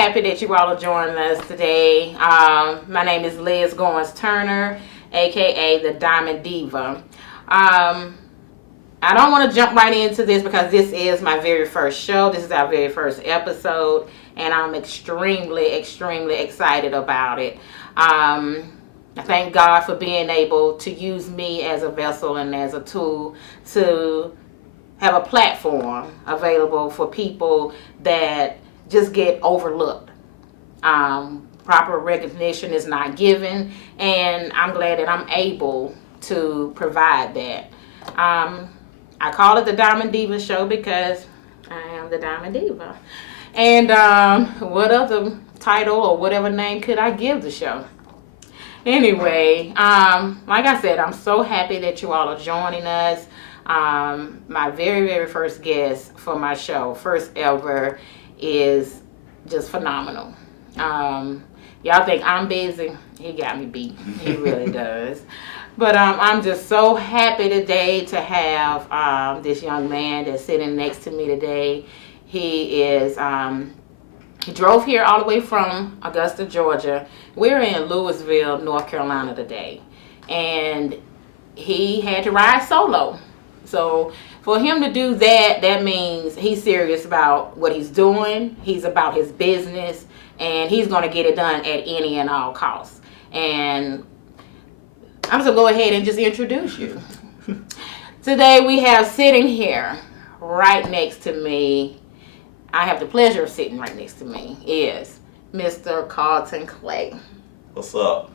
happy that you all are joining us today. My name is Liz Goins-Turner, aka the Diamond Diva. I don't want to jump right into this because this is my very first show. This is our very first episode, and I'm extremely, extremely excited about it. I thank God for being able to use me as a vessel and as a tool to have a platform available for people that just get overlooked. Proper recognition is not given, and I'm glad that I'm able to provide that. I call it the Diamond Diva Show because I am the Diamond Diva. And what other title or whatever name could I give the show? Anyway, like I said, I'm so happy that you all are joining us. My very, very first guest for my show, first ever, is just phenomenal. Y'all think I'm busy? He got me beat. He really does. But I'm just so happy today to have this young man that's sitting next to me today. He drove here all the way from Augusta, Georgia. We're in Louisville, North Carolina today. And he had to ride solo. So for him to do that, that means he's serious about what he's doing. He's about his business. And he's going to get it done at any and all costs. And I'm just going to go ahead and just introduce you. Today we have sitting here right next to me, I have the pleasure of sitting right next to me, is Mr. Carlton Clay. What's up?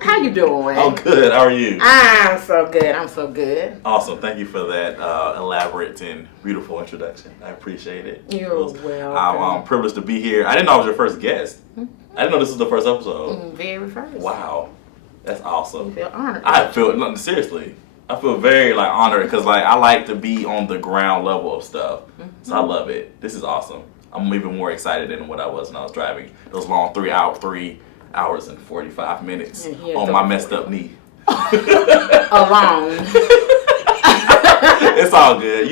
How you doing? I'm good. How are you? I'm so good. I'm so good. Awesome. Thank you for that elaborate and beautiful introduction. I appreciate it. You're welcome. I'm privileged to be here. I didn't know I was your first guest. I didn't know this was the first episode. Very first. Wow. That's awesome. You feel honored. Seriously. I feel very honored because I like to be on the ground level of stuff. So I love it. This is awesome. I'm even more excited than what I was when I was driving those long 3 hours and 45 minutes on my messed up knee. Alone. It's all good.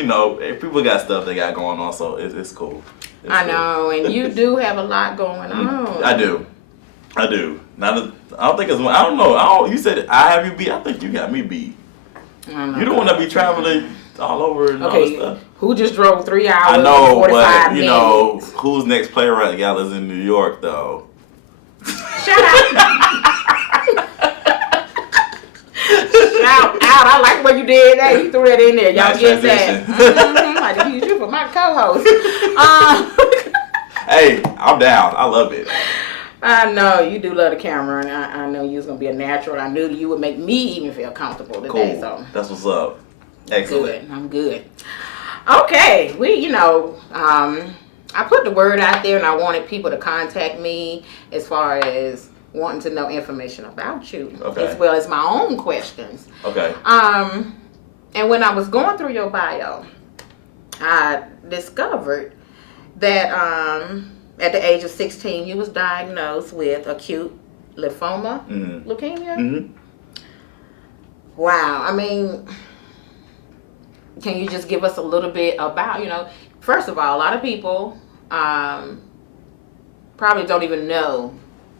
People got stuff they got going on, so it's cool. I know, and you do have a lot going on. I do. Now, I don't think it's. I don't know. You said I have you beat. I think you got me beat. You don't want to be traveling all over and all this stuff. Who just drove 3 hours? I know, and 45 but minutes? Who's next player at the Galas in New York though? Shout out! Shout out! I like what you did there. You threw that in there. Y'all Nice get that? transition. I'm like to use you for my co-host. Hey, I'm down. I love it. I know you do love the camera, and I know you was gonna be a natural. I knew you would make me even feel comfortable today. Cool. So That's what's up. Excellent. good. I'm good. Okay, I put the word out there, and I wanted people to contact me as far as wanting to know information about you, as well as my own questions. Okay. And when I was going through your bio, I discovered that at the age of 16, you was diagnosed with acute lymphoma, leukemia. Mm-hmm. Wow. I mean, can you just give us a little bit about, first of all, a lot of people probably don't even know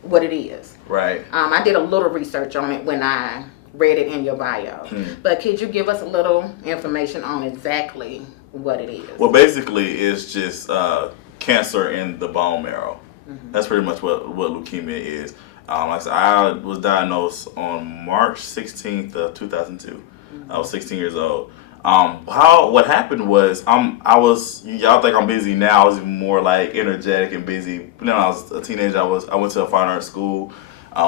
what it is. Right. I did a little research on it when I read it in your bio. But could you give us a little information on exactly what it is? Well, basically, it's just cancer in the bone marrow. That's pretty much what leukemia is. Like I said, I was diagnosed on March 16th of 2002. I was 16 years old. What happened was y'all think I'm busy now. I was even more energetic and busy. When I was a teenager, I went to a fine arts school.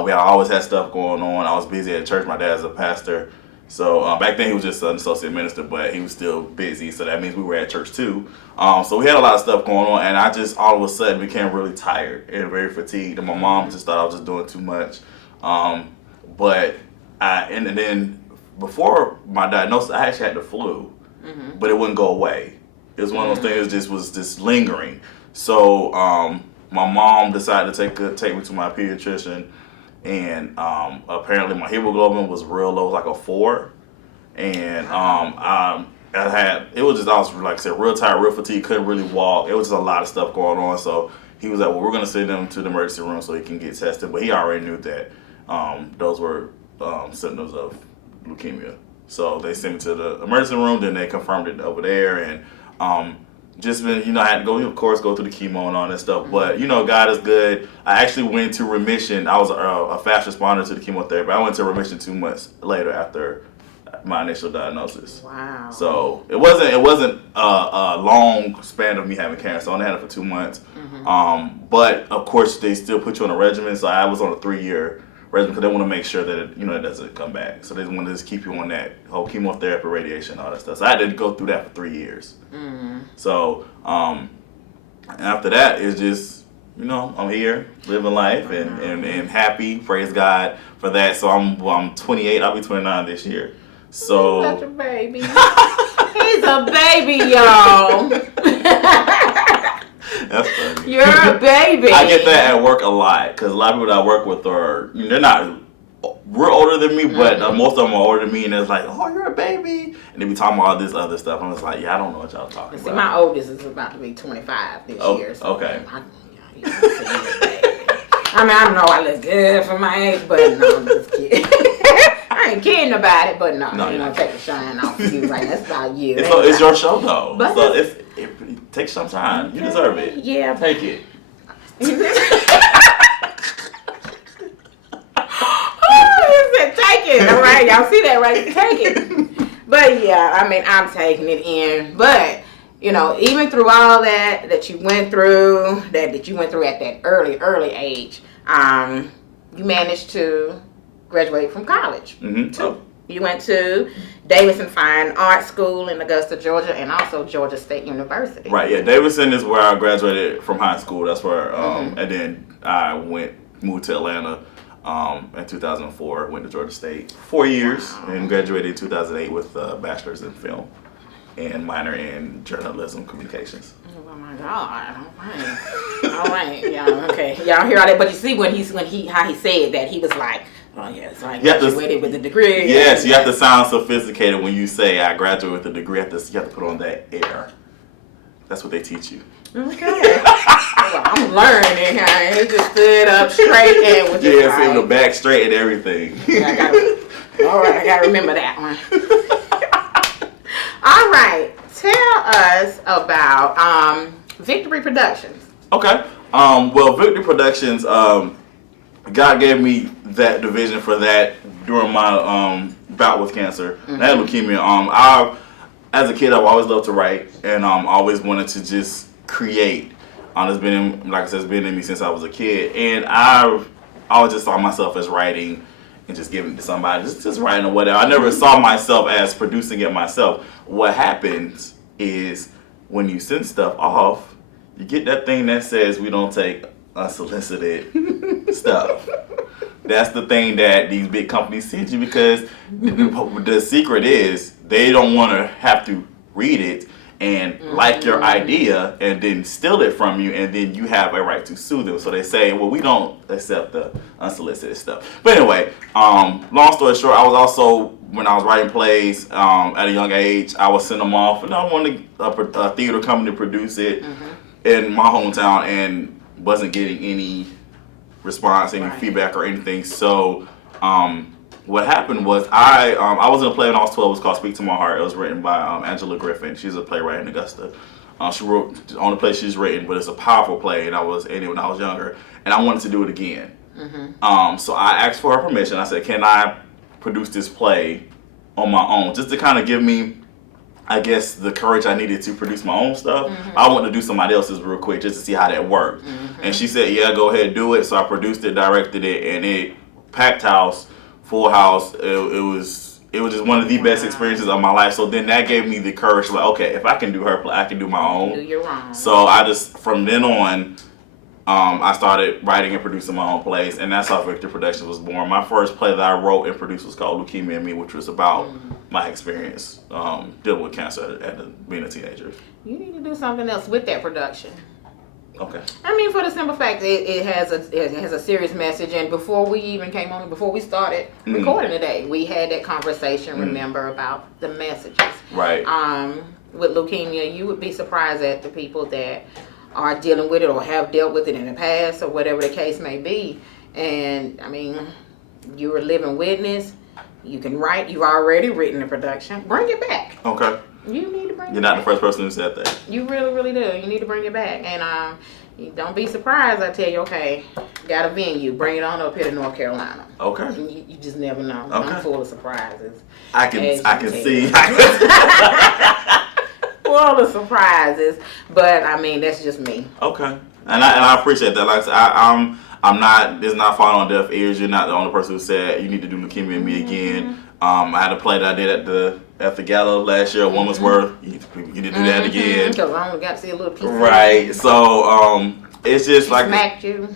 We always had stuff going on. I was busy at church. My dad's a pastor. So back then he was just an associate minister, but he was still busy. So that means we were at church too. So we had a lot of stuff going on, and I just all of a sudden became really tired and very fatigued. And my mom just thought I was just doing too much. And then before my diagnosis, I actually had the flu, but it wouldn't go away. It was one of those things that was just lingering. So my mom decided to take me to my pediatrician. And apparently my hemoglobin was real low, like a 4. And I was like I said, real tired, real fatigued, couldn't really walk. It was just a lot of stuff going on. So he was like, well, we're going to send him to the emergency room so he can get tested. But he already knew that those were symptoms of leukemia. So they sent him to the emergency room, then they confirmed it over there, and just been, I had to go, of course, go through the chemo and all that stuff. But, God is good. I actually went into remission. I was a fast responder to the chemotherapy. I went into remission 2 months later after my initial diagnosis. Wow. So it wasn't a long span of me having cancer. I only had it for 2 months. But of course they still put you on a regimen. So I was on a 3-year regimen because they want to make sure that it doesn't come back. So they want to just keep you on that whole chemotherapy, radiation, all that stuff. So I had to go through that for 3 years. So after that it's just I'm here living life and happy. Praise God for that. So I'm 28. I'll be 29 this year. So he's such a baby. He's a baby, y'all. That's funny. You're a baby. I get that at work a lot because a lot of people that I work with they're not. We're older than me, but most of them are older than me, and it's like, oh, you're a baby, and they be talking about all this other stuff. I'm just like, yeah, I don't know what y'all talking about. See, my oldest is about to be 25 this year. So okay. I don't know. I look good for my age, but no, I'm just kidding. I ain't kidding about it, but no, I ain't gonna take the shine off of you, right? That's about you. It's your show, though. But so it takes some time. You deserve it. Yeah. Take it. Take it, all right? Y'all see that, right? Take it. But yeah, I'm taking it in. But even through all that you went through, that you went through at that early age, you managed to graduate from college. So you went to Davidson Fine Art School in Augusta, Georgia, and also Georgia State University. Right. Yeah, Davidson is where I graduated from high school. That's where, and then I moved to Atlanta. In 2004, went to Georgia State 4 years and graduated in 2008 with a bachelor's in film and minor in journalism communications. Oh my God! All right, y'all. Okay, y'all hear all that? But you see how he said that, he was like, oh yeah, so I graduated with a degree. Yes, you have to sound sophisticated when you say I graduated with a degree. You have to put on that air. That's what they teach you. Okay. Well, I'm learning. He just stood up straight and with his see the back straight and everything. All right, I gotta remember that one. All right, tell us about Victory Productions. Okay. Well, Victory Productions, God gave me that division for that during my bout with cancer. I had leukemia. As a kid, I've always loved to write, and always wanted to just create. It's been in me since I was a kid, and I always just saw myself as writing and just giving it to somebody, just writing or whatever. I never saw myself as producing it myself. What happens is when you send stuff off, you get that thing that says we don't take unsolicited stuff. That's the thing that these big companies send you because the secret is they don't want to have to read it and like your idea and then steal it from you, and then you have a right to sue them. So they say, well, we don't accept the unsolicited stuff. But anyway, long story short, I was also, when I was writing plays at a young age, I would send them off, and I wanted a theater company to produce it in my hometown, and wasn't getting any response, any feedback or anything. So what happened was I was in a play when I was 12. It was called Speak to My Heart. It was written by Angela Griffin. She's a playwright in Augusta. She wrote on the play she's written, but it's a powerful play, and I was in it when I was younger, and I wanted to do it again. So I asked for her permission. I said, can I produce this play on my own, just to kind of give me, I guess, the courage I needed to produce my own stuff. I wanted to do somebody else's real quick just to see how that worked. And she said, yeah, go ahead, do it. So I produced it, directed it, and it packed house, full house. It was just one of the best experiences of my life. So then that gave me the courage, like, okay, if I can do her play, I can do my own. Do your own. So I just, from then on, I started writing and producing my own plays, and that's how Victory Productions was born. My first play that I wrote and produced was called Leukemia and Me, which was about my experience dealing with cancer being a teenager. You need to do something else with that production. Okay. For the simple fact it has a serious message, and before we even came on, before we started recording today, we had that conversation, remember, about the messages. Right. With leukemia, you would be surprised at the people that are dealing with it or have dealt with it in the past or whatever the case may be. And I mean, you're a living witness. You can write. You've already written the production. Bring it back. Okay. You need to bring it back. You're not the first person who said that. You really, really do. You need to bring it back. And you don't be surprised. I tell you, okay, got a venue. Bring it on up here to North Carolina. Okay. And you just never know. Okay. I'm full of surprises. I can see. Full of surprises. But I mean, that's just me. Okay. And I appreciate that. Like I said, I'm not. It's not falling on deaf ears. You're not the only person who said you need to do Leukemia and Me again. I had a play that I did at the gala last year, Woman's Worth. You need to do that again. Because I only got to see a little piece. Right. So it's just like smacked you.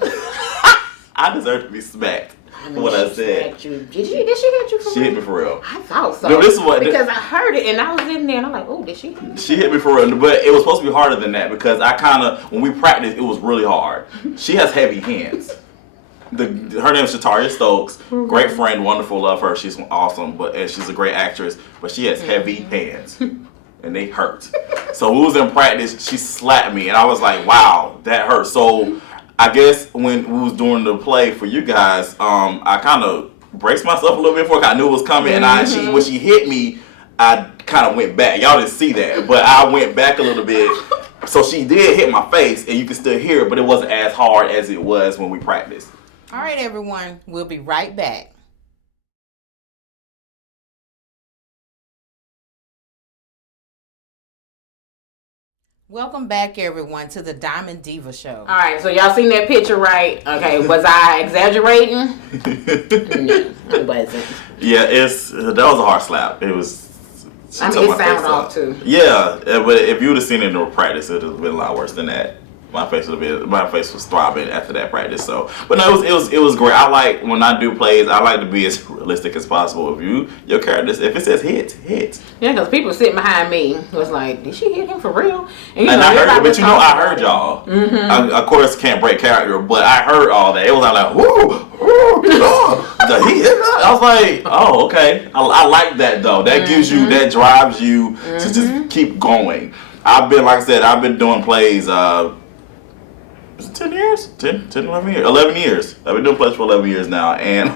I deserve to be smacked. What I said. Did she hit you for real? She hit me for real. I thought so. No, this is what because I heard it and I was in there and I'm like, oh, did she hit me? She hit me for real, but it was supposed to be harder than that because I kind of when we practiced, it was really hard. She has heavy hands. Her name is Shataria Stokes. Great friend, wonderful, love her. She's awesome, and she's a great actress. But she has heavy hands, and they hurt. So we was in practice. She slapped me, and I was like, "Wow, that hurt." So I guess when we was doing the play for you guys, I kind of braced myself a little bit for. I knew it was coming, and when she hit me, I kind of went back. Y'all didn't see that, but I went back a little bit. So she did hit my face, and you can still hear it, but it wasn't as hard as it was when we practiced. All right, everyone. We'll be right back. Welcome back, everyone, to the Diamond Diva Show. All right, so y'all seen that picture, right? Okay, was I exaggerating? No, it wasn't. Yeah, that was a hard slap. It was. It sounded off too. Yeah, but if you would have seen it in practice, it would have been a lot worse than that. My face was throbbing after that practice. So, but no, it was great. I like when I do plays. I like to be as realistic as possible. If your characters, if it says hit. Yeah, because people sitting behind me was like, did she hit him for real? And I heard y'all. I, of course, can't break character, but I heard all that. It was like, whoo, he hit her. I was like, oh, okay. I like that though. That gives you, that drives you to just keep going. I've been doing plays. 10 years? 10, 11 years. 11 years. I've been doing plays for 11 years now. And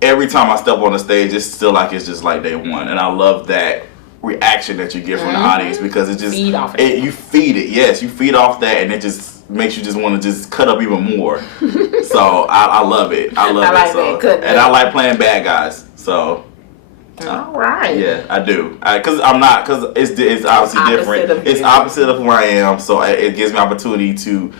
every time I step on the stage, it's still like it's just like day one. And I love that reaction that you get from the audience because it just... Feed off you feed it. Yes, you feed off that and it just makes you just want to just cut up even more. So I love it. I love it. So. And I like playing bad guys. So... All right. Yeah, I do. Because it's obviously different. It's opposite of who I am, so it gives me opportunity to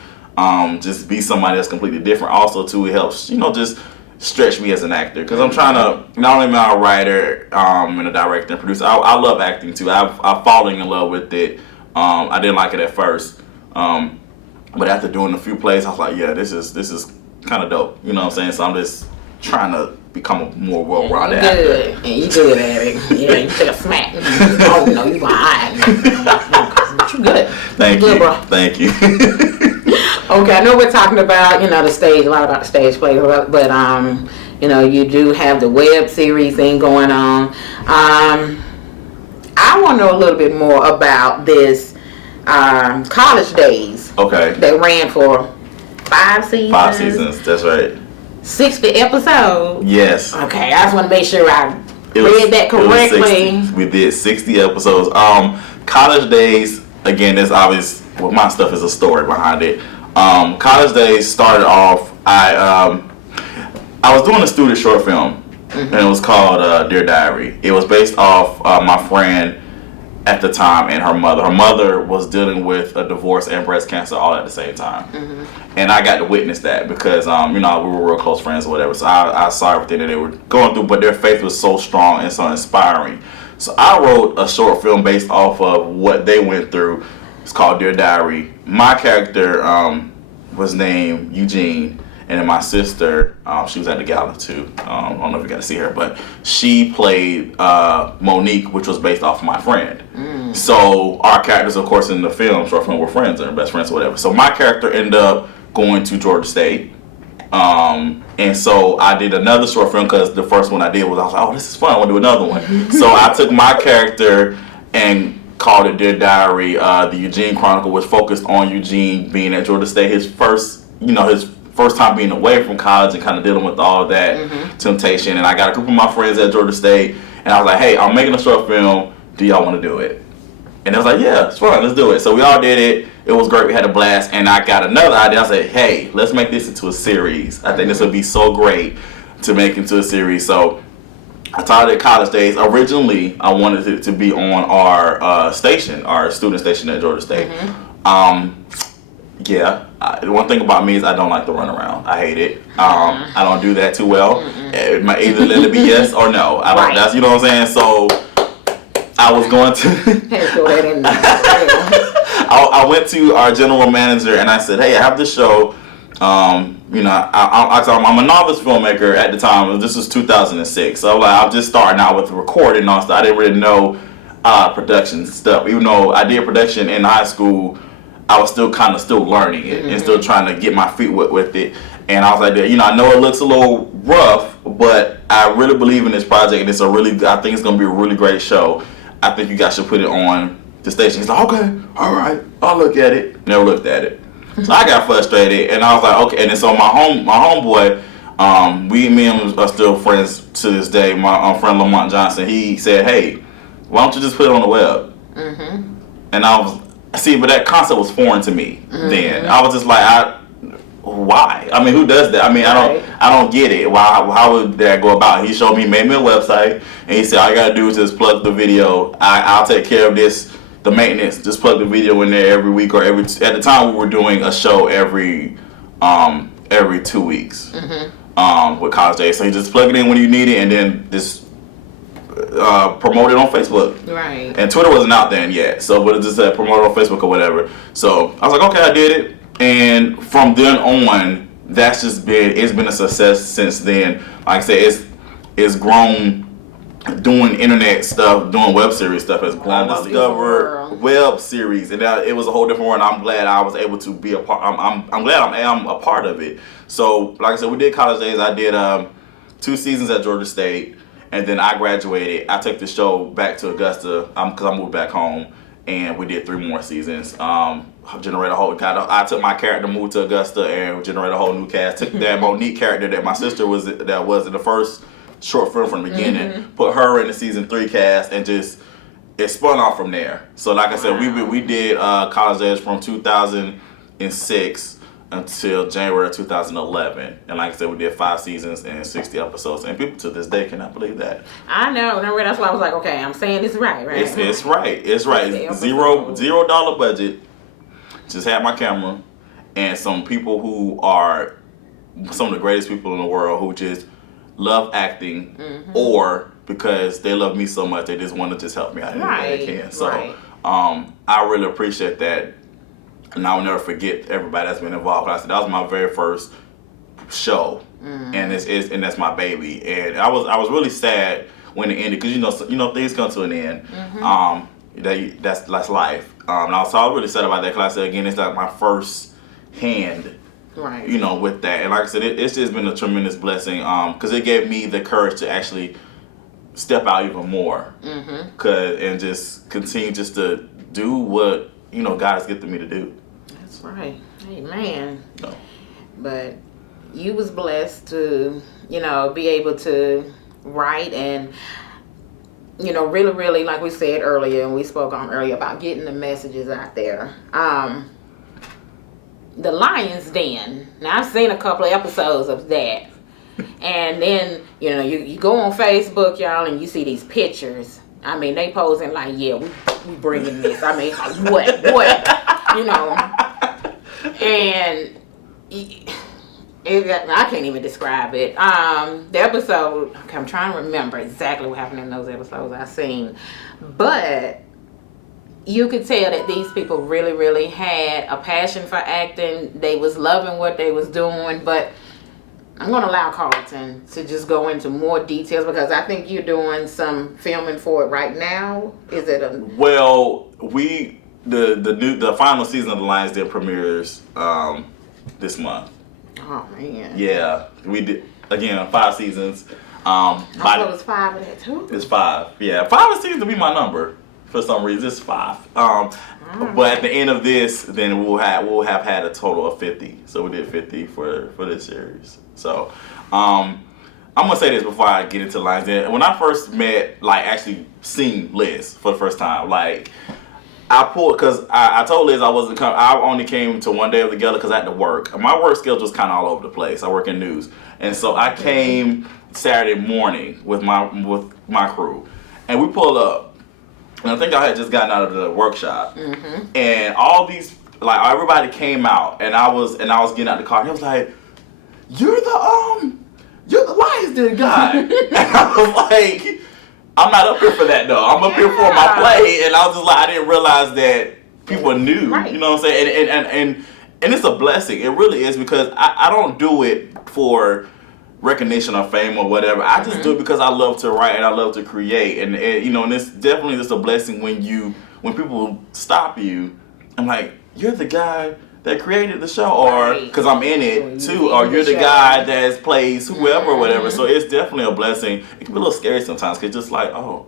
just be somebody that's completely different. Also, too, it helps just stretch me as an actor because I'm trying to not only am I a writer and a director and producer. I love acting too. I've fallen in love with it. I didn't like it at first, but after doing a few plays, I was like, yeah, this is kind of dope. You know what I'm saying? So I'm just trying to become a more well-rounded actor. And you good at it. Yeah, you took a smack. Oh no, you behind. But you good. Thank you. Bro. Thank you. Okay, I know we're talking about the stage, a lot about the stage play, but you do have the web series thing going on. I want to know a little bit more about this college days. Okay. That ran for 5 seasons. 5 seasons. That's right. 60 episodes? Yes. Okay, I just want to make sure I read that correctly. We did 60 episodes. College Days, again, there's obvious, my stuff is a story behind it. College Days started off, I was doing a student short film, and it was called Dear Diary. It was based off my friend at the time and her mother. Her mother was dealing with a divorce and breast cancer all at the same time. And I got to witness that because, we were real close friends or whatever. So I saw everything that they were going through, but their faith was so strong and so inspiring. So I wrote a short film based off of what they went through. It's called Dear Diary. My character was named Eugene. And then my sister, she was at the gala too. I don't know if you got to see her, but she played Monique, which was based off of my friend. So our characters, of course, in the short film, were friends and best friends or whatever. So my character ended up going to Georgia State. And so I did another short film because the first one I did was, I was like, oh, this is fun. I want to do another one. So I took my character and called it Dear Diary. The Eugene Chronicle was focused on Eugene being at Georgia State, his first time being away from college and kind of dealing with all that temptation. And I got a group of my friends at Georgia State, and I was like, hey, I'm making a short film. Do y'all want to do it? And they was like, yeah, it's fun. Let's do it. So we all did it. It was great. We had a blast. And I got another idea. I said, hey, let's make this into a series. I think this would be so great to make into a series. So I taught it at college days. Originally, I wanted it to be on our station, our student station at Georgia State. The one thing about me is I don't like to run around. I hate it. I don't do that too well. It might either let it be yes or no. I don't. Right. That's, you know what I'm saying. So I was going to. I went to our general manager and I said, hey, I have this show. I told him I'm a novice filmmaker at the time. This was 2006. So I'm just starting out with recording and all stuff. I didn't really know production stuff. Even though I did production in high school, I was still learning it and still trying to get my feet wet with it. And I was like, I know it looks a little rough, but I really believe in this project, and I think it's going to be a really great show. I think you guys should put it on the station. He's like, okay, all right, I'll look at it. Never looked at it. So I got frustrated, and I was like, okay. And then so my homeboy, me and him are still friends to this day. My friend Lamont Johnson, he said, hey, why don't you just put it on the web? And I was, but that concept was foreign to me then. I was just like, why? I mean, who does that? I mean, I don't get it. How would that go about? He showed me, made me a website, and he said, all you gotta do is just plug the video. I'll take care of the maintenance. Just plug the video in there every week, or at the time we were doing a show every 2 weeks with College Days. So you just plug it in when you need it, and then just promote it on Facebook. Right. And Twitter wasn't out then yet, but it just said promote it on Facebook or whatever. So I was like, okay, I did it. And from then on, it's been a success since then. Like I said, it's grown. Doing internet stuff, doing web series stuff has grown. I discovered web series, and it was a whole different world. I'm glad I was able to be a part. I'm glad I am a part of it. So, like I said, we did College Days. I did 2 seasons at Georgia State, and then I graduated. I took the show back to Augusta because I moved back home, and we did 3 more seasons. Generate a whole I took my character, moved to Augusta, and generated a whole new cast. Took that Monique character that my sister was in the first short film from the beginning, put her in the season 3 cast, and just it spun off from there. So like I said, we did College Days from 2006 until January of 2011, and like I said, we did 5 seasons and 60 episodes, and people to this day cannot believe that. I know. That's why I was like, okay, I'm saying this right? It's right. $0 budget. Just had my camera and some people who are some of the greatest people in the world who just love acting, or because they love me so much, they just want to just help me out any way they can. So I really appreciate that, and I'll never forget everybody that's been involved. Like I said, that was my very first show, and that's my baby. And I was really sad when it ended, because you know things come to an end. That's life. And I was really sad about that, because I said again, it's like my first hand. Right. With that. And like I said, it's just been a tremendous blessing, because it gave me the courage to actually step out even more, and just continue just to do what, God has gifted me to do. That's right. Amen. No. But you was blessed to, be able to write and, really, really, like we said earlier, and we spoke on earlier about getting the messages out there. The Lion's Den. Now, I've seen a couple of episodes of that. And then, you go on Facebook, y'all, and you see these pictures. I mean, they posing like, yeah, we bringing this. I mean, like, what? And I can't even describe it. The episode, I'm trying to remember exactly what happened in those episodes I've seen. But you could tell that these people really, really had a passion for acting. They was loving what they was doing. But I'm going to allow Carlton to just go into more details, because I think you're doing some filming for it right now. Is it a... Well, the final season of The Lion's Den premieres this month. Oh, man. Yeah. We did, again, 5 seasons. I thought it was 5 of that, too. It's 5. Yeah. 5 seasons to be my number. For some reason, it's 5. But at the end of this, then we'll have had a total of 50. So we did 50 for this series. So I'm gonna say this before I get into Lions Den. When I first met, like actually seeing Liz for the first time, like I pulled because I told Liz I wasn't coming. I only came to one day of the gala because I had to work. My work schedule was kind of all over the place. I work in news, and so I came Saturday morning with my crew, and we pulled up. And I think I had just gotten out of the workshop, and all these like everybody came out, and I was getting out the car, and it was like, "You're the Lions Den guy," and I was like, "I'm not up here for that though. I'm up here for my play," and I was just like, I didn't realize that people knew, you know what I'm saying, and it's a blessing. It really is because I don't do it for recognition or fame or whatever. I just do it because I love to write and I love to create, and you know, and it's definitely just a blessing when people stop you. I'm like, you're the guy that created the show, or because I'm in it too, or you're the guy that plays whoever or whatever. So it's definitely a blessing. It can be a little scary sometimes because just like, oh,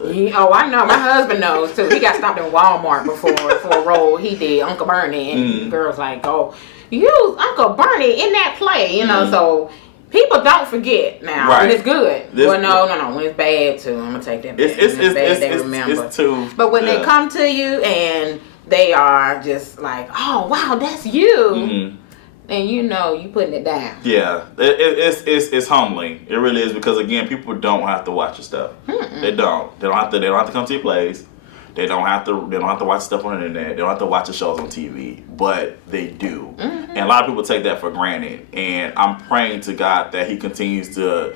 I know. My husband knows too. He got stopped in Walmart before for a role he did, Uncle Bernie, and the girl's like, "Oh, you Uncle Bernie in that play," you know. So people don't forget now, and it's good. Well, no. When it's bad too, I'm gonna take that back. It's bad, they remember. It's too. But when they come to you and they are just like, "Oh, wow, that's you," and you know you putting it down. Yeah, it's humbling. It really is because again, people don't have to watch your stuff. They don't. They don't have to come to your plays. They don't have to watch stuff on the internet. They don't have to watch the shows on TV, but they do. And a lot of people take that for granted. And I'm praying to God that He continues to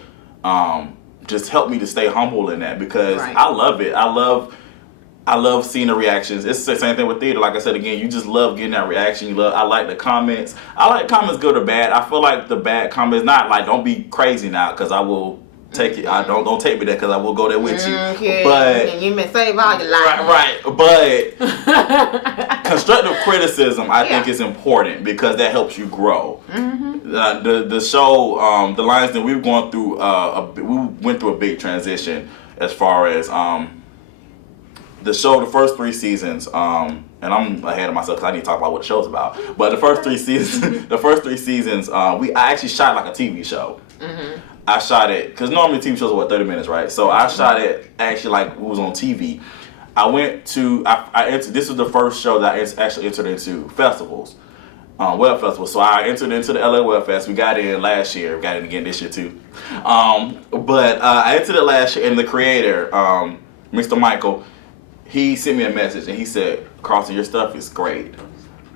just help me to stay humble in that because I love it. I love seeing the reactions. It's the same thing with theater. Like I said again, you just love getting that reaction. I like the comments. I like comments good or bad. I feel like the bad comments, not like don't be crazy now because I will take it. I don't take me there because I will go there with you. But and you may save all your life. Right. But constructive criticism, I think, is important because that helps you grow. The show, The Lions Den, we've gone through we went through a big transition as far as the show. The first 3 seasons, and I'm ahead of myself because I need to talk about what the show's about. But the first 3 seasons, I actually shot like a TV show. I shot it because normally TV shows are 30 minutes, right? So I shot it actually like it was on TV. I went to this was the first show that I actually entered into festivals, web festivals. So I entered into the LA Web Fest. We got in last year. We got in again this year too. But I entered it last year, and the creator, Mr. Michael, he sent me a message and he said, "Carlton, your stuff is great.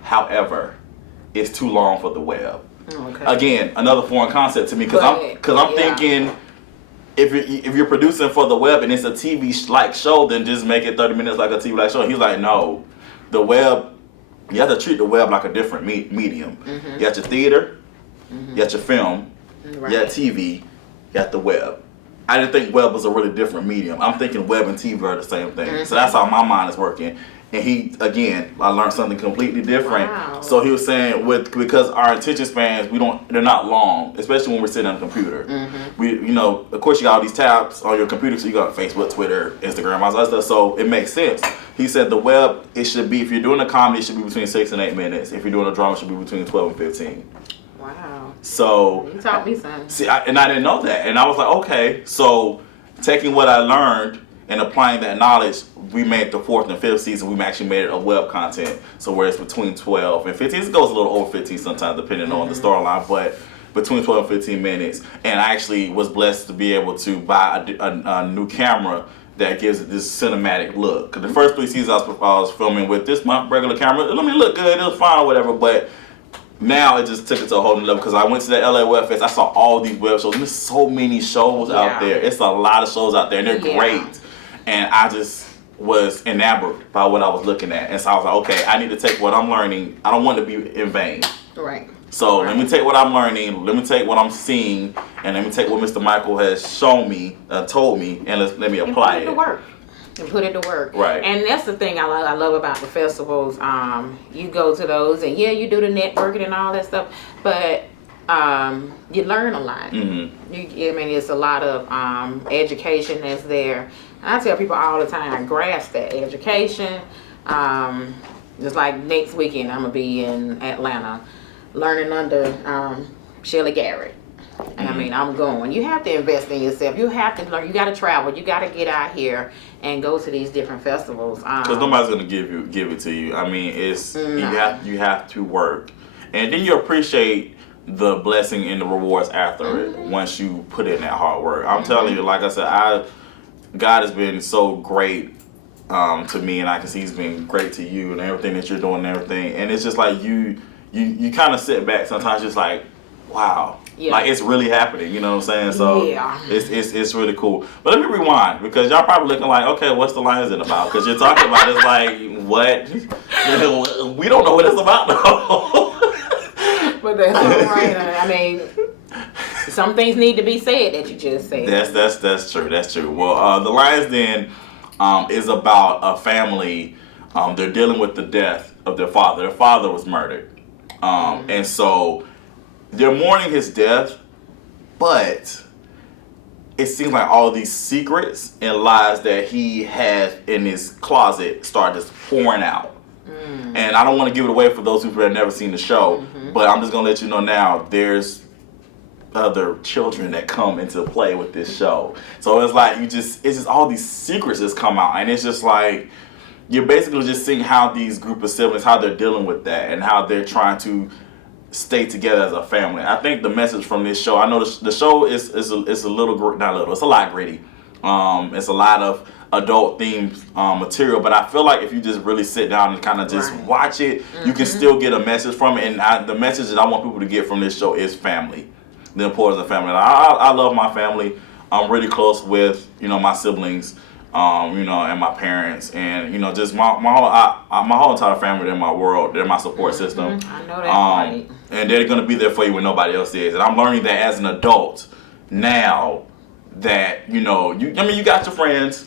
However, it's too long for the web." Again, another foreign concept to me because I'm thinking if you're producing for the web and it's a TV like show, then just make it 30 minutes like a TV like show. And he's like, no, the web, you have to treat the web like a different medium. You got your theater, you got your film, you got TV, you got the web. I didn't think web was a really different medium. I'm thinking web and TV are the same thing. So that's how my mind is working. And I learned something completely different. Wow. So he was saying because our attention spans, they're not long, especially when we're sitting on a computer. Of course you got all these tabs on your computer, so you got Facebook, Twitter, Instagram, all that stuff. So it makes sense. He said the web, it should be, if you're doing a comedy, it should be between 6 and 8 minutes. If you're doing a drama, it should be between 12 and 15. Wow. So you taught me something. See, I didn't know that, and I was like, okay. So taking what I learned and applying that knowledge, we made the 4th and 5th season. We actually made it a web content, so where it's between 12 and 15. It goes a little over 15 sometimes, depending on the storyline, but between 12 and 15 minutes. And I actually was blessed to be able to buy a new camera that gives it this cinematic look. Cause the first 3 seasons I was filming with this my regular camera. It let me look good. It was fine or whatever, but now it just took it to a whole new level because I went to the LA Web Fest. I saw all these web shows. There's so many shows out there. It's a lot of shows out there, and they're great. And I just was enamored by what I was looking at. And so I was like, okay, I need to take what I'm learning. I don't want to be in vain. Right. So let me take what I'm learning, let me take what I'm seeing, and let me take what Mr. Michael has shown me, told me, and let me apply it. And put it to work. Right. And that's the thing I love about the festivals. You go to those and you do the networking and all that stuff, but you learn a lot. Mm-hmm. I mean, it's a lot of education that's there. I tell people all the time, grasp that education. Just like next weekend, I'm gonna be in Atlanta, learning under Shelley Garrett. And I mean, I'm going. You have to invest in yourself. You have to learn. You got to travel. You got to get out here and go to these different festivals. Because nobody's gonna give it to you. I mean, it's you have to work, and then you appreciate the blessing and the rewards after it once you put in that hard work. I'm telling you, like I said, God has been so great to me, and I can see He's been great to you and everything that you're doing and everything. And it's just like you kind of sit back sometimes, just like, wow. Yeah. Like it's really happening, you know what I'm saying? So it's really cool. But let me rewind, because y'all probably looking like, okay, what's the Lions Den about? Because you're talking about it's like, what? We don't know what it's about though. But that's all right. I mean, some things need to be said that you just said. That's true. That's true. Well, the Lions Den is about a family. They're dealing with the death of their father. Their father was murdered, and so they're mourning his death, but it seems like all these secrets and lies that he has in his closet start just pouring out. And I don't want to give it away for those who have never seen the show, but I'm just going to let you know now, there's other children that come into play with this show. So it's like it's just all these secrets just come out, and it's just like you're basically just seeing how these group of siblings, how they're dealing with that and how they're trying to stay together as a family. I think the message from this show, I know the show is a little, not little, it's a lot gritty. It's a lot of adult themed material, but I feel like if you just really sit down and kind of just watch it, you can still get a message from it. And the message that I want people to get from this show is family, the importance of family. I love my family. I'm really close with my siblings, and my parents, and just my whole entire family. They're my world. They're my support system. I know that. Right. And they're gonna be there for you when nobody else is. And I'm learning that as an adult now. That you got your friends,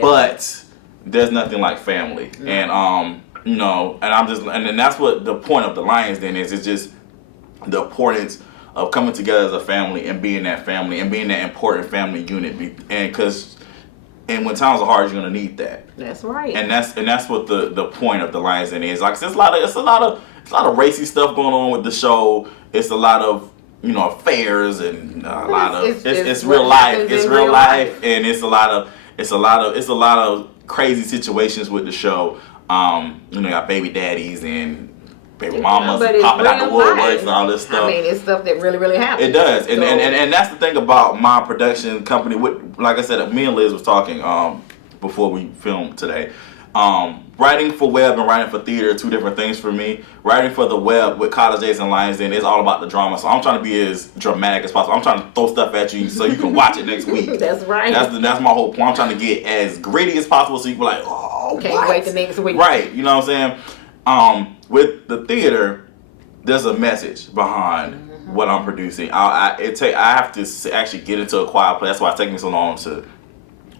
but there's nothing like family. And and then that's what the point of the Lions Den is. It's just the importance of coming together as a family and being that family and being that important family unit. And when times are hard, you're gonna need that. That's right. And that's what the point of the Lions Den is. Like it's a lot of racy stuff going on with the show. It's a lot of affairs and a lot of it's real life. It's real life, and it's a lot of crazy situations with the show. You got baby daddies and baby mamas popping out the woodworks and all this stuff. I mean, it's stuff that really, really happens. It does, and that's the thing about my production company. Like I said, me and Liz was talking before we filmed today. Writing for web and writing for theater are two different things for me. Writing for the web with College Days and Lions Den is all about the drama. So I'm trying to be as dramatic as possible. I'm trying to throw stuff at you so you can watch it next week. That's right. That's my whole point. I'm trying to get as gritty as possible so you can be like, oh, can't wait the next week. Right. You know what I'm saying? With the theater, there's a message behind what I'm producing. I have to actually get into a quiet place. That's why it takes me so long to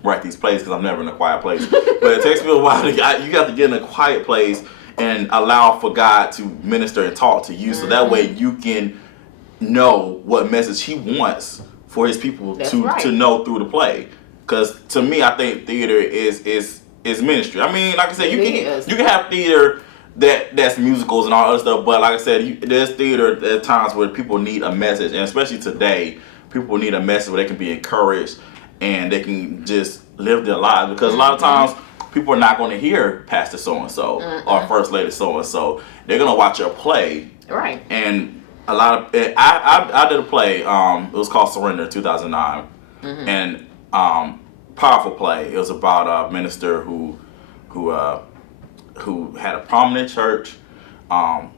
write these plays, because I'm never in a quiet place. But it takes me a while you got to get in a quiet place and allow for God to minister and talk to you, so that way you can know what message He wants for His people to know through the play. Because to me, I think theater is ministry. I mean, like I said, you can have theater that's musicals and all other stuff, but like I said, there's theater at times where people need a message, and especially today, people need a message where they can be encouraged and they can just live their lives, because a lot of times people are not going to hear Pastor so-and-so or First Lady so-and-so. They're going to watch your play. Right. And a lot of I did a play, it was called Surrender, 2009. And powerful play. It was about a minister who had a prominent church,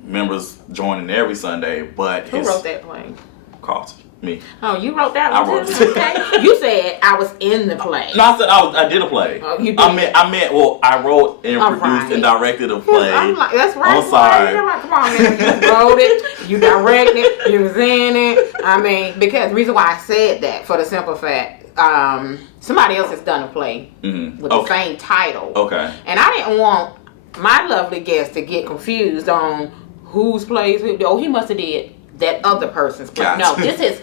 members joining every Sunday, but who wrote that play? Cost. Me. Oh, you wrote that one? I wrote it. Okay. You said I was in the play. No, I said I did a play. Oh, you did? I meant, I wrote and produced and directed a play. I'm like, that's right. I'm sorry. Come on, man. You wrote it, you directed, you was in it. I mean, because the reason why I said that, for the simple fact, somebody else has done a play with the same title. Okay. And I didn't want my lovely guest to get confused on whose plays. Oh, he must have did that other person's play. Gotcha. No, this is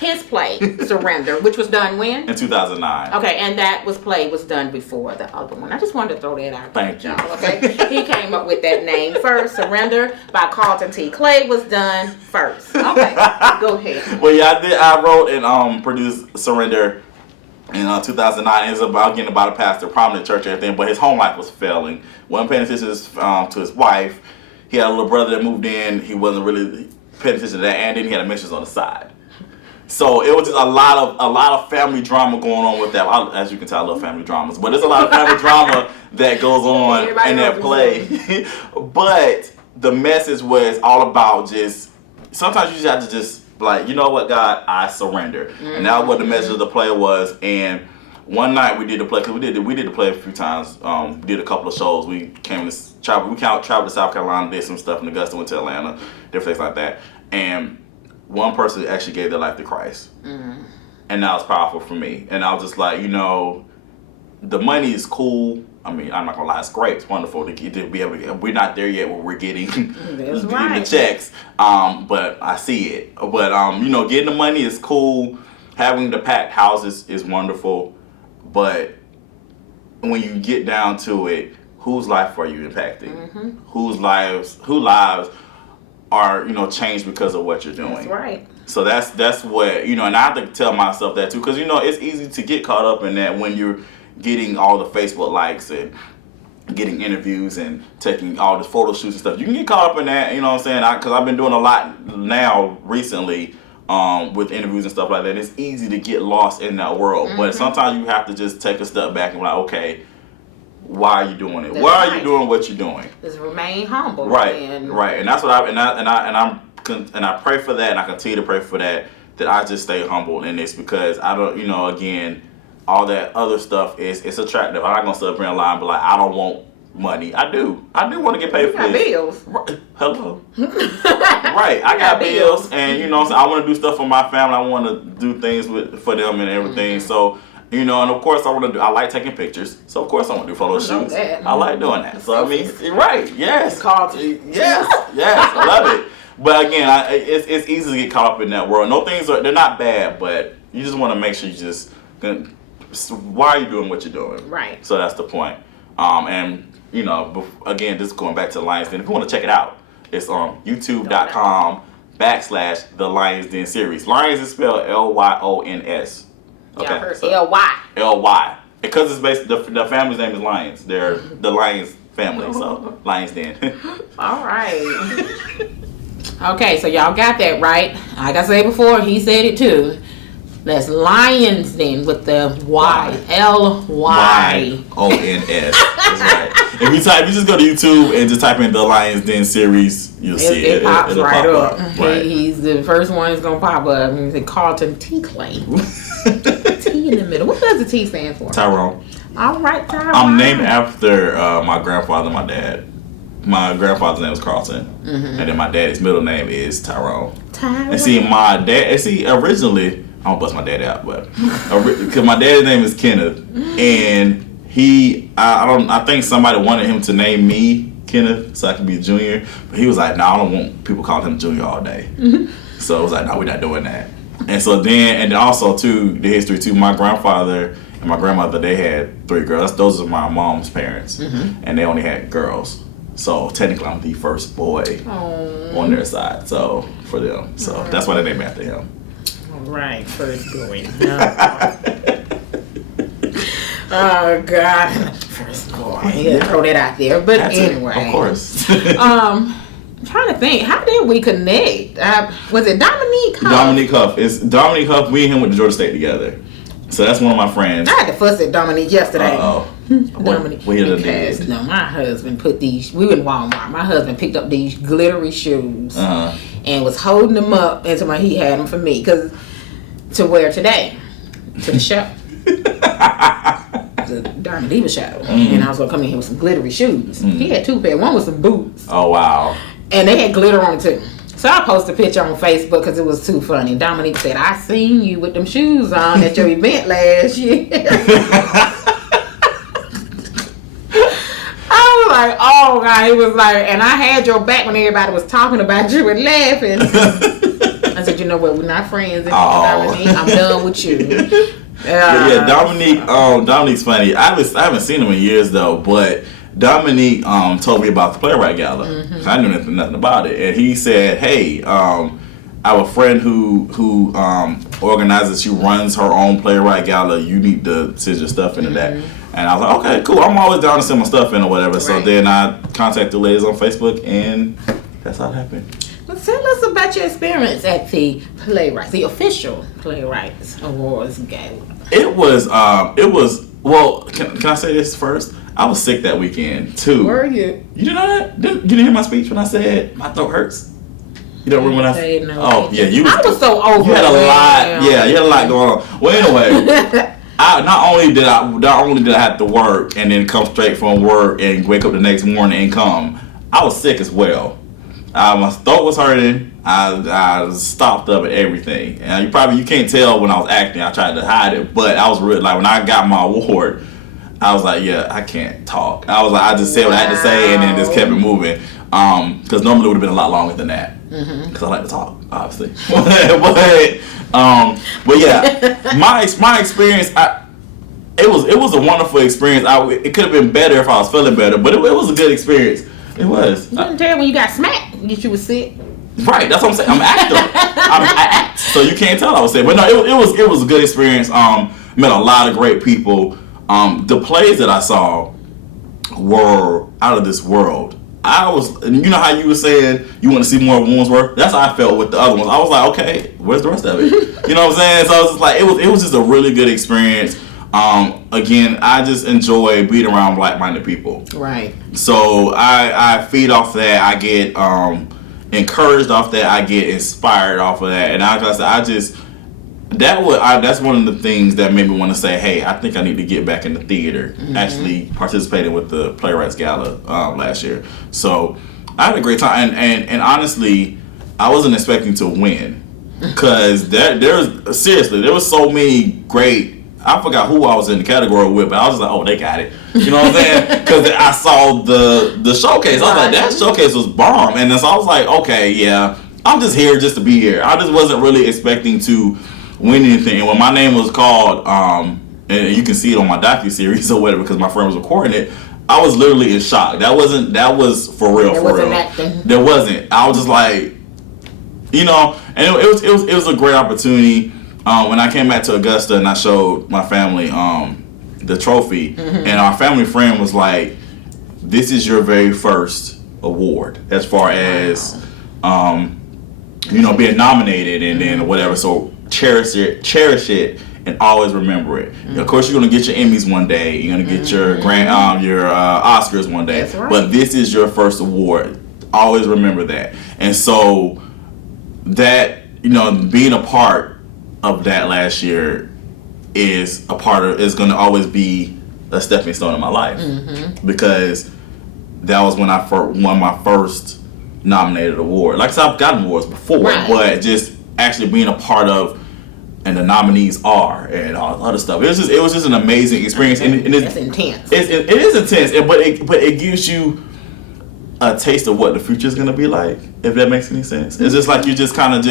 his play, Surrender, which was done when? In 2009. Okay, and that was done before the other one. I just wanted to throw that out there, Thank you. y'all, okay? He came up with that name first. Surrender by Carlton T. Clay was done first. Okay, go ahead. Well, yeah, I wrote and produced Surrender in 2009. It's about a pastor, prominent church and everything, but his home life was failing. Wasn't paying attention to his wife. He had a little brother that moved in. He wasn't really paying attention to that, and then he had missions on the side. So it was just a lot of family drama going on with that. As you can tell, I love family dramas, but there's a lot of family drama that goes on in that play. But the message was all about just, sometimes you just have to just like, you know what, God, I surrender. And that's what the message of the play was. And one night we did the play, because we did the play a few times. Did a couple of shows. We traveled to South Carolina, did some stuff in Augusta, went to Atlanta, different things like that. And one person actually gave their life to Christ. And that was powerful for me. And I was just like, the money is cool. I mean, I'm not gonna lie, it's great. It's wonderful to be able to get. We're not there yet where we're getting the checks. But I see it. But getting the money is cool. Having the packed houses is wonderful. But when you get down to it, whose life are you impacting? Whose lives are changed because of what you're doing? That's right. So that's what and I have to tell myself that too, because it's easy to get caught up in that when you're getting all the Facebook likes and getting interviews and taking all the photo shoots and stuff. You can get caught up in that, because I've been doing a lot now recently with interviews and stuff like that. And it's easy to get lost in that world, but sometimes you have to just take a step back and be like, okay, why are you doing it? Why are you doing what you're doing? Just remain humble. Right, and that's what I pray for that, and I continue to pray for that I just stay humble in this, because I don't, again, all that other stuff it's attractive. I'm not gonna sit up here and lie and be like, I don't want money. I do want to get paid for this. Bills. Right. Hello. Right, I got bills, and so I want to do stuff for my family. I want to do things for them and everything. So. And of course I like taking pictures. So of course I want to do photo shoots. I like doing that. So I mean, right, yes. Yes, I love it. But again, it's easy to get caught up in that world. They're not bad, but you just want to make sure why are you doing what you're doing? Right. So that's the point. And again, this is going back to the Lions Den. If you want to check it out, it's on youtube.com/The Lions Den series. Lions is spelled Lyons. Okay, I heard L-Y. L-Y. Because it's based, the family's name is Lions. They're the Lions family, so Lions Den. All right. Okay, so y'all got that right. Like I said before, he said it too. That's Lions Den with the Y. Lyons. That's right. If you just go to YouTube and just type in the Lions Den series, you'll see it. It pops it'll right pop up. Right. He's the first one that's gonna pop up. He's Carlton T. Clay. T in the middle. What does the T stand for? Tyrone. All right, Tyrone. I'm named after my grandfather and my dad. My grandfather's name was Carlton, and then my dad's middle name is Tyrone. And see, my dad. Originally, I don't bust my dad out, but because my dad's name is Kenneth, and I think somebody wanted him to name me Kenneth so I could be a junior, but he was like, no, I don't want people calling him junior all day. So I was like, no, we're not doing that. And so then also too, the history too, my grandfather and my grandmother, they had 3 girls. Those are my mom's parents, and they only had girls. So technically, I'm the first boy on their side. So for them, so that's why they named after him. All right, first boy. Oh God, first boy. Yeah, throw that out there. But anyway, of course. I'm trying to think. How did we connect? Was it Dominique Huff? Dominique Huff. It's Dominique Huff. Me and him went to Georgia State together. So that's one of my friends. I had to fuss at Dominique yesterday. Dominique. Because my husband put these. We were in Walmart. My husband picked up these glittery shoes and was holding them up until he had them for me to wear today to the show. The Diamond Diva show, and I was gonna come in here with some glittery shoes. He had 2 pairs. One was some boots. Oh wow! And they had glitter on it too. So I posted a picture on Facebook because it was too funny. Dominique said, "I seen you with them shoes on at your event last year." I was like, "Oh God!" He was like, "And I had your back when everybody was talking about you and laughing." said, you know what, we're not friends anymore, Oh. Dominique. I'm done with you. Yeah, Dominique's funny. I haven't seen him in years though, but Dominique told me about the Playwright Gala. Mm-hmm. I knew nothing about it, and he said, "Hey, I have a friend who organizes. She runs her own Playwright Gala. You need to send your stuff into that." And I was like, "Okay, cool. I'm always down to send my stuff in or whatever." So then I contacted the ladies on Facebook, and that's how it happened. Well, tell us about your experience at the official Playwrights Awards Gala. It was. Well, can I say this first? I was sick that weekend too. Were you? You didn't know that? You didn't hear my speech when I said my throat hurts? You don't remember when I said? No. Oh yeah, I was so over. You had a lot. Yeah, you had a lot going on. Well, anyway, not only did I have to work and then come straight from work and wake up the next morning and come, I was sick as well. My throat was hurting. I stopped up and everything. And you can't tell when I was acting. I tried to hide it, but I was real. Like when I got my award, I was like, yeah, I can't talk. I was like, I just said what I had to say and then just kept it moving. Because normally it would have been a lot longer than that. Because I like to talk, obviously. but yeah, my experience, it was a wonderful experience. It could have been better if I was feeling better, but it was a good experience. It was. You didn't tell when you got smacked that you was sick. Right, that's what I'm saying. I'm an actor. I act, so you can't tell I was sick. But no, it was a good experience. Met a lot of great people. The plays that I saw were out of this world. You know how you were saying you want to see more of Woundsworth? That's how I felt with the other ones. I was like, okay, where's the rest of it? You know what I'm saying? So I was just like, it was just a really good experience. Again, I just enjoy being around like-minded people. Right. So I feed off that. I get encouraged off that. I get inspired off of that. And that's one of the things that made me want to say, hey, I think I need to get back in the theater. Actually participating with the Playwrights Gala last year. So I had a great time. And honestly, I wasn't expecting to win. Because there was so many great. I forgot who I was in the category with, but I was just like, oh, they got it. You know what I'm saying? Because I saw the showcase. I was like, that showcase was bomb. And so I was like, okay, yeah, I'm just here just to be here. I just wasn't really expecting to win anything. And when my name was called, and you can see it on my docu-series or whatever because my friend was recording it, I was literally in shock. That was for real. There wasn't acting. There wasn't. I was just like, you know, and it was a great opportunity. When I came back to Augusta and I showed my family the trophy, and our family friend was like, "This is your very first award, as far as being nominated and then whatever. So cherish it, and always remember it. Of course, you're gonna get your Emmys one day. You're gonna get your Oscars one day. That's right. But this is your first award. Always remember that. And so that being a part of that last year is going to always be a stepping stone in my life, because that was when I won my first nominated award. Like I said, I've gotten awards before, but just actually being a part of, and the nominees are, and all the other stuff. It was just an amazing experience, and it's intense. It is intense, but it gives you a taste of what the future is going to be like, if that makes any sense. It's just like you just kind of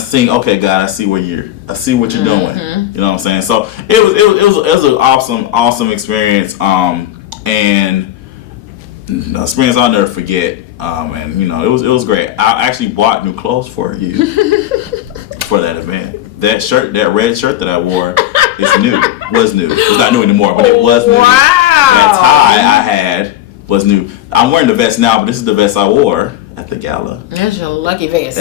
seeing, okay, God, I see what you're doing. You know what I'm saying? So it was an awesome experience, and the experience I'll never forget. And it was great. I actually bought new clothes for you for that event. That red shirt that I wore is new. Was new. It's not new anymore, but it was new. Wow. That tie I had was new. I'm wearing the vest now, but this is the vest I wore at the gala. That's your lucky vest.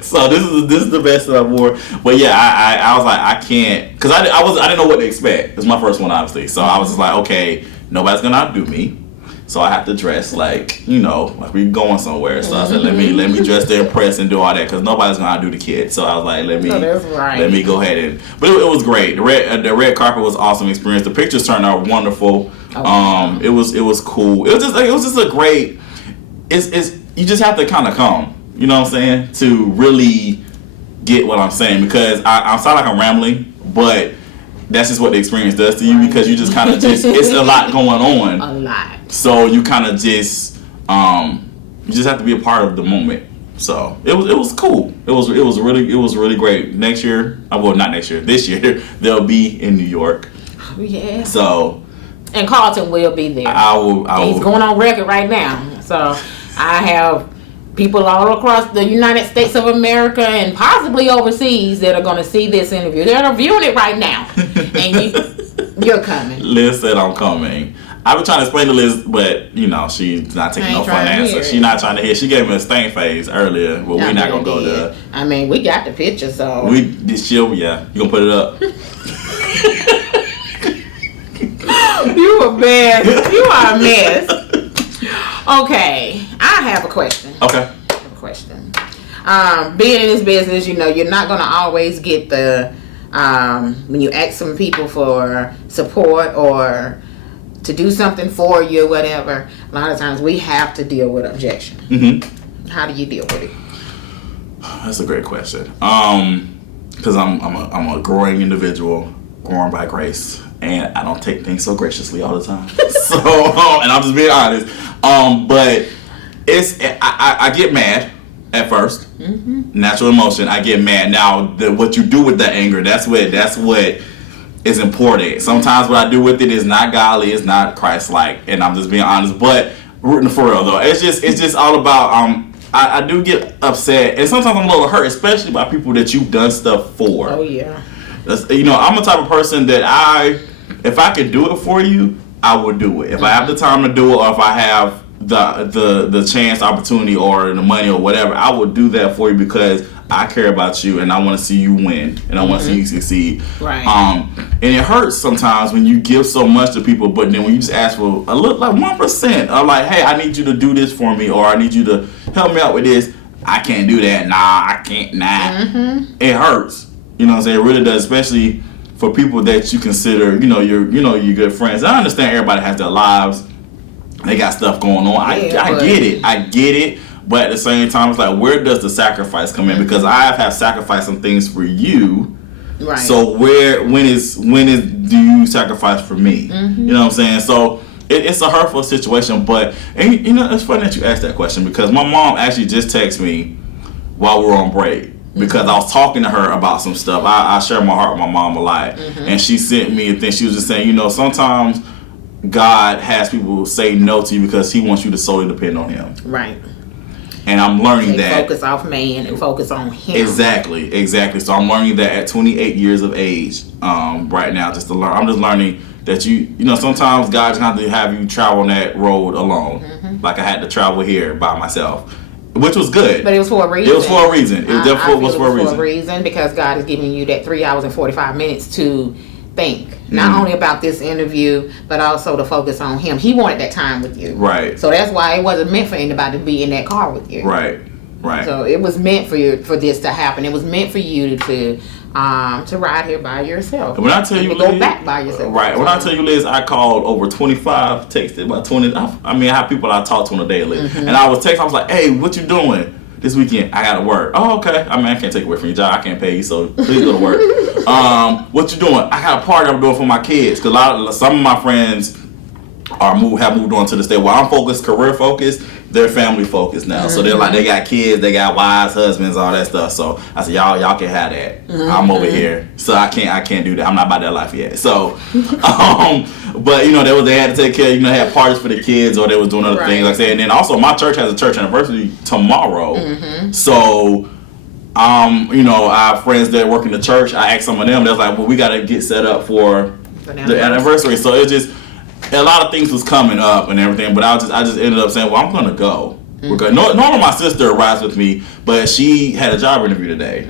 So this is the best that I wore. But yeah, I was like, I can't, because I didn't know what to expect. It's my first one, obviously. So I was just like, okay, nobody's gonna outdo me. So I have to dress like we're going somewhere. So I said, let me dress to impress and do all that, because nobody's gonna outdo the kid. So I was like, let me go ahead and. But it was great. The red carpet was an awesome experience. The pictures turned out wonderful. It was cool. It was just a great. It's you just have to kind of come. You know what I'm saying? To really get what I'm saying, because I sound like I'm rambling, but that's just what the experience does to you, because you just kind of it's a lot going on. A lot. So you kind of just you just have to be a part of the moment. So it was cool. It was really great. Next year, well, not next year, this year they'll be in New York. Oh, yeah. So. And Carlton will be there. He's going on record right now. So I have people all across the United States of America and possibly overseas that are going to see this interview. They're viewing it right now. And you're coming. Liz said I'm coming. I was trying to explain to Liz, but she's not taking no fun answer. She's not trying to hear. She gave me a stank phase earlier, but we're not gonna go there. I mean, we got the picture, so you gonna put it up. You a mess. You are a mess. Okay, I have a question. Okay. Being in this business, you're not gonna always get the when you ask some people for support or to do something for you or whatever. A lot of times we have to deal with objection. Mm-hmm. How do you deal with it? That's a great question. Because I'm a growing individual, growing by grace. And I don't take things so graciously all the time. So, and I'm just being honest. But I get mad at first. Mm-hmm. Natural emotion. I get mad. Now, what you do with that anger, that's what is important. Sometimes what I do with it is not godly, it's not Christ-like, and I'm just being honest. But rooting for real though, it's just all about. I do get upset, and sometimes I'm a little hurt, especially by people that you've done stuff for. Oh yeah. I'm the type of person that if I could do it for you, I would do it. If I have the time to do it, or if I have the chance, opportunity, or the money, or whatever, I would do that for you because I care about you and I want to see you win and I want to see you succeed. Right. And it hurts sometimes when you give so much to people, but then when you just ask for a little, like 1%, of like, hey, I need you to do this for me, or I need you to help me out with this. I can't do that. Nah, I can't. Nah. Mm-hmm. It hurts. You know what I'm saying? It really does, especially for people that you consider, your good friends. I understand everybody has their lives. They got stuff going on. I get it. But at the same time, it's like, where does the sacrifice come in? Because I have sacrificed some things for you. Right. So when do you sacrifice for me? Mm-hmm. You know what I'm saying? So it's a hurtful situation. But it's funny that you asked that question, because my mom actually just texted me while we were on break. Because I was talking to her about some stuff. I share my heart with my mom a lot. Mm-hmm. And she sent me a thing. She was just saying, sometimes God has people say no to you because he wants you to solely depend on him. Right. And I'm learning that. Focus off man and focus on him. Exactly. So I'm learning that at 28 years of age right now, just to learn. I'm just learning that sometimes God just has to have you travel on that road alone. Mm-hmm. Like I had to travel here by myself. Which was good. But it was for a reason. It was for a reason. It definitely was for a reason. Because God is giving you that 3 hours and 45 minutes to think. Not only about this interview, but also to focus on him. He wanted that time with you. Right. So that's why it wasn't meant for anybody to be in that car with you. Right. So it was meant for this to happen. It was meant for you to ride here by yourself. When I tell you, to go back by yourself. Right. When I tell you, Liz, I called over 25, texted about 20. I have people I talk to on a daily. Mm-hmm. And I was texting, I was like, hey, what you doing this weekend? I got to work. Oh, okay. I can't take away from your job. I can't pay you, so please go to work. What you doing? I got a party I'm doing for my kids. Because some of my friends have moved on to the state where I'm focused, career focused. They're family focused now. Mm-hmm. So they're like, they got kids, they got wives, husbands, all that stuff. So I said, y'all can have that. Mm-hmm. I'm over here. So I can't do that. I'm not about that life yet. So, but they had to take care, had parties for the kids, or they was doing other things like that. And then also my church has a church anniversary tomorrow. Mm-hmm. So, I have friends that work in the church. I asked some of them, they're like, well, we got to get set up for the anniversary. So it's just, a lot of things was coming up and everything, but I just ended up saying, well, I'm gonna go. Mm-hmm. We're going. Normally my sister rides with me, but she had a job interview today,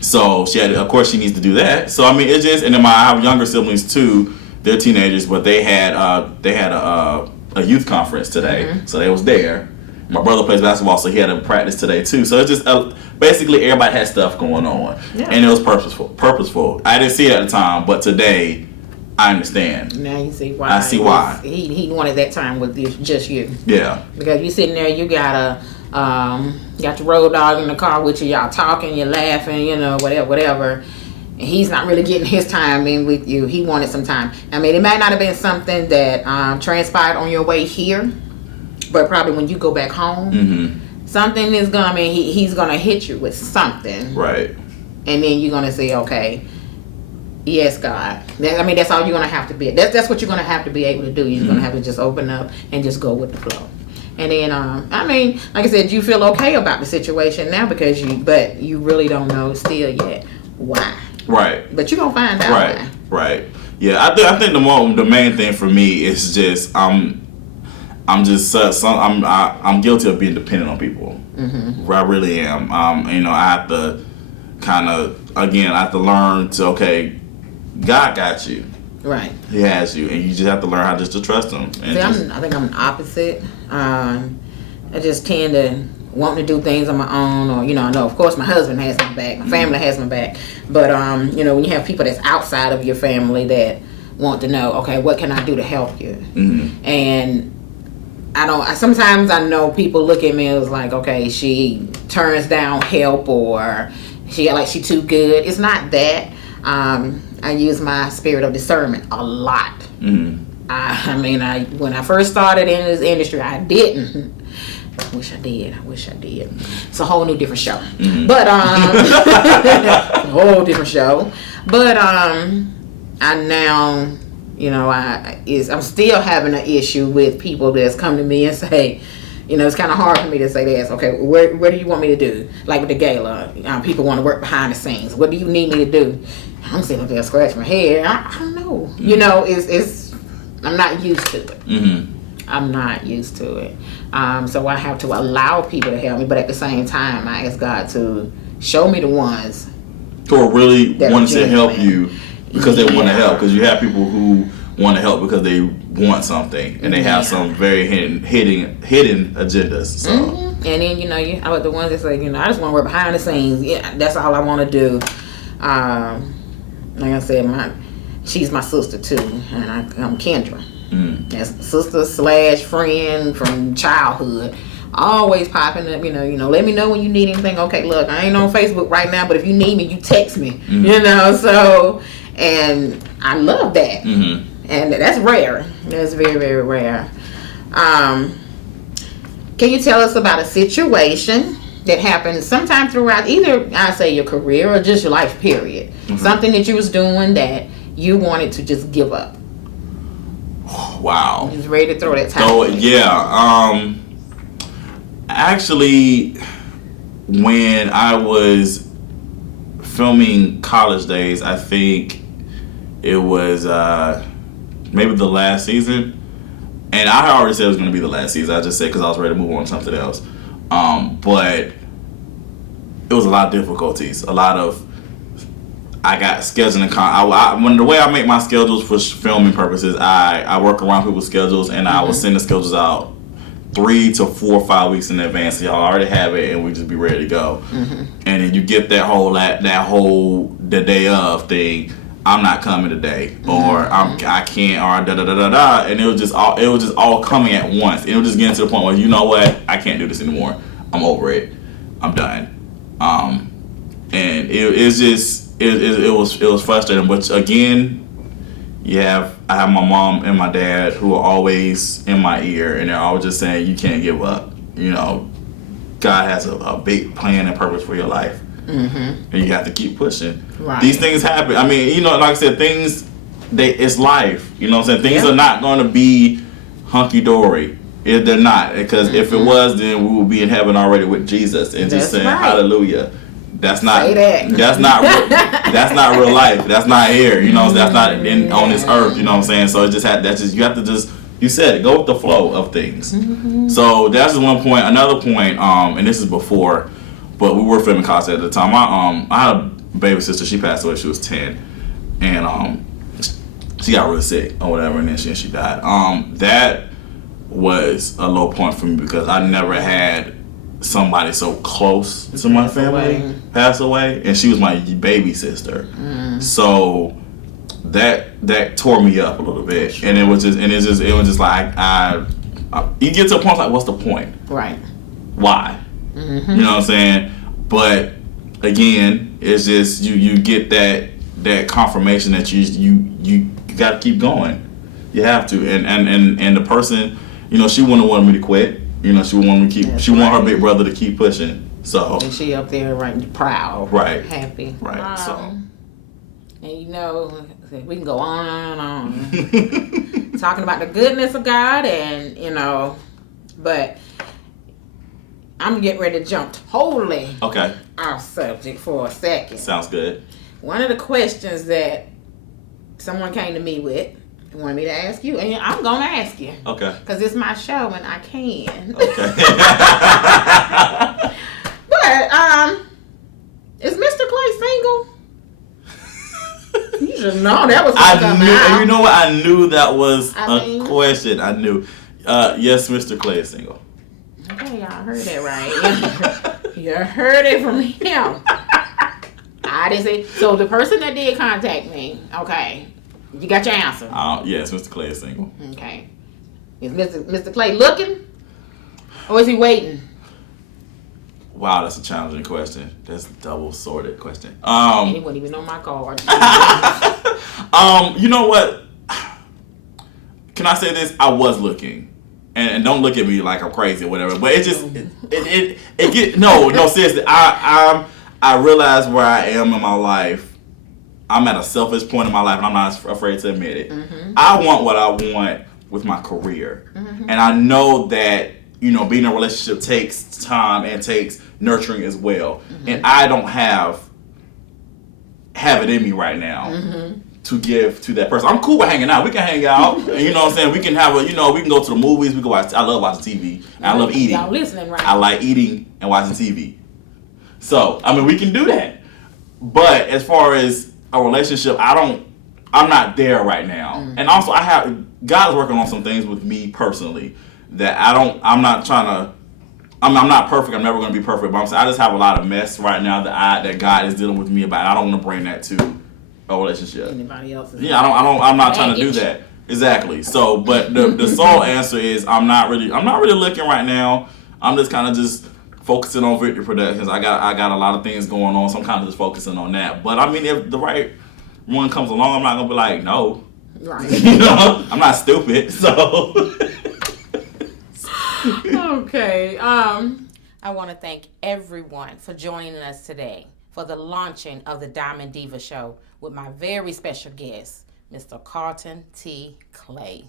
so of course she needs to do that. So it's just, and then I have younger siblings too. They're teenagers, but they had a youth conference today, so they was there. My brother plays basketball, so he had a practice today too. So it's just basically everybody had stuff going on, and it was purposeful. I didn't see it at the time, but today I understand. Now you see why. I see why. He wanted that time with just you. Yeah. Because you sitting there, you got your road dog in the car with you. Y'all talking, you're laughing, whatever. And he's not really getting his time in with you. He wanted some time. It might not have been something that transpired on your way here, but probably when you go back home, something is gonna, I mean, he's gonna hit you with something. Right. And then you're gonna say, okay, yes, God. That's all you're gonna have to be. That's what you're gonna have to be able to do. You're gonna have to just open up and just go with the flow. And then, like I said, you feel okay about the situation now but you really don't know still yet why. Right. But you're gonna find out why. Right. Yeah, I think the main thing for me is just I'm guilty of being dependent on people. Mm-hmm. I really am. I have to I have to learn to, okay, God got you. Right. He has you, and you just have to learn how just to trust him. And I think I'm an opposite. I just tend to want to do things on my own, or I know of course my husband has my back, my family has my back, but when you have people that's outside of your family that want to know, okay, what can I do to help you? Mm-hmm. And sometimes I know people look at me as like, okay, she turns down help, or she too good. It's not that. I use my spirit of discernment a lot. Mm-hmm. When I first started in this industry, I didn't. I wish I did. It's a whole new different show. Mm-hmm. But a whole different show. But I now, I'm still having an issue with people that's come to me and say, it's kind of hard for me to say this. Okay, where do you want me to do? Like with the gala, people want to work behind the scenes. What do you need me to do? I'm sitting up there scratching my head. I don't know. It's I'm not used to it. Mm-hmm. I'm not used to it. So I have to allow people to help me, but at the same time, I ask God to show me the ones who are really wanting to help you because they want to help. Because you have people who want to help because they want something, and they have some very hidden agendas. So. Mm-hmm. And then I the ones that say, I just want to work behind the scenes. Yeah, that's all I want to do. Like I said, she's my sister too, and I'm Kendra. That's sister / friend from childhood. Always popping up, let me know when you need anything. Okay, look, I ain't on Facebook right now, but if you need me, you text me. Mm-hmm. So, and I love that. Mm-hmm. And that's rare. That's very, very rare. Can you tell us about a situation that happened sometime throughout either, I say, your career or just your life period? Mm-hmm. Something that you was doing that you wanted to just give up. Wow. You was ready to throw that towel. So, yeah. Actually, when I was filming College Days, I think it was maybe the last season. And I had already said it was going to be the last season. I just said because I was ready to move on to something else. But it was a lot of difficulties. I got scheduling. When the way I make my schedules for filming purposes, I work around people's schedules, and I will send the schedules out 3 to 4 or 5 weeks in advance. So y'all already have it, and we just be ready to go. Mm-hmm. And then you get that whole the day of thing. I'm not coming today, or I can't, or da da da da da. And it was just all coming at once. It was just getting to the point where, you know what, I can't do this anymore. I'm over it. I'm done. And it was frustrating. But again, I have my mom and my dad who are always in my ear, and they're always just saying, you can't give up. God has a big plan and purpose for your life. Mm-hmm. And you have to keep pushing. Right. These things happen. I mean, like I said, it's life. You know what I'm saying? Things are not going to be hunky-dory. If they're not. Because if it was, then we would be in heaven already with Jesus and just saying, hallelujah. That's not that's not real life. That's not here. That's not on this earth. You know what I'm saying? So you have to just, you said it, go with the flow of things. Mm-hmm. So that's just one point. Another point, and this is before, but we were filming College at the time. I had a baby sister. She passed away. She was 10, and she got really sick or whatever, and then she died. That was a low point for me because I never had somebody so close to my family pass away, and she was my baby sister. So that tore me up a little bit, sure. And it was just like you get to a point like, what's the point? Right. Why? Mm-hmm. You know what I'm saying? But again, it's just you get that confirmation that you got to keep going. You have to, and the person, she wouldn't want me to quit. You know, she want to keep. That's She want her right. big brother to keep pushing. So And she up there right proud. Right. Happy. Right, so. And you know, we can go on and on. Talking about the goodness of God and, you know, but I'm getting ready to jump totally Okay. off subject for a second. Sounds good. One of the questions that someone came to me with, wanted me to ask you, and I'm going to ask you. Okay. Because it's my show and I can. Okay. But, is Mr. Clay single? You should know that was I gonna come knew. out. You know what? I knew that was I a mean- question. I knew. Yes, Mr. Clay is single. Okay, y'all heard that right. You heard it from him. I didn't say. So the person that did contact me, okay, you got your answer. Yes, Mr. Clay is single. Okay. Is Mr. Clay looking? Or is he waiting? Wow, that's a challenging question. That's a double-sorted question. And he wouldn't even know my card. You know what? Can I say this? I was looking. And don't look at me like I'm crazy or whatever. But it just it get no seriously. I realize where I am in my life. I'm at a selfish point in my life, and I'm not afraid to admit it. Mm-hmm. I want what I want with my career, and I know that being in a relationship takes time and takes nurturing as well. And I don't have it in me right now. To give to that person. I'm cool with hanging out. We can hang out. And you know what I'm saying? We can have we can go to the movies. We can watch. I love watching TV. And I love eating. Y'all listening, right? I like eating and watching TV. So, I mean, we can do that. But as far as a relationship, I'm not there right now. And also, God's working on some things with me personally that I'm not perfect. I'm never going to be perfect. But I'm saying I just have a lot of mess right now that God is dealing with me about. I don't want to bring that to a relationship. Anybody else's? Yeah, I'm not trying to do that. Exactly. So, but the sole answer is I'm not really looking right now. I'm just kind of just focusing on Victory Productions. I got a lot of things going on, so I'm kind of just focusing on that. But I mean, if the right one comes along, I'm not gonna be like no. Right. I'm not stupid. So. Okay. I want to thank everyone for joining us today for the launching of the Diamond Diva Show with my very special guest, Mr. Carlton T. Clay.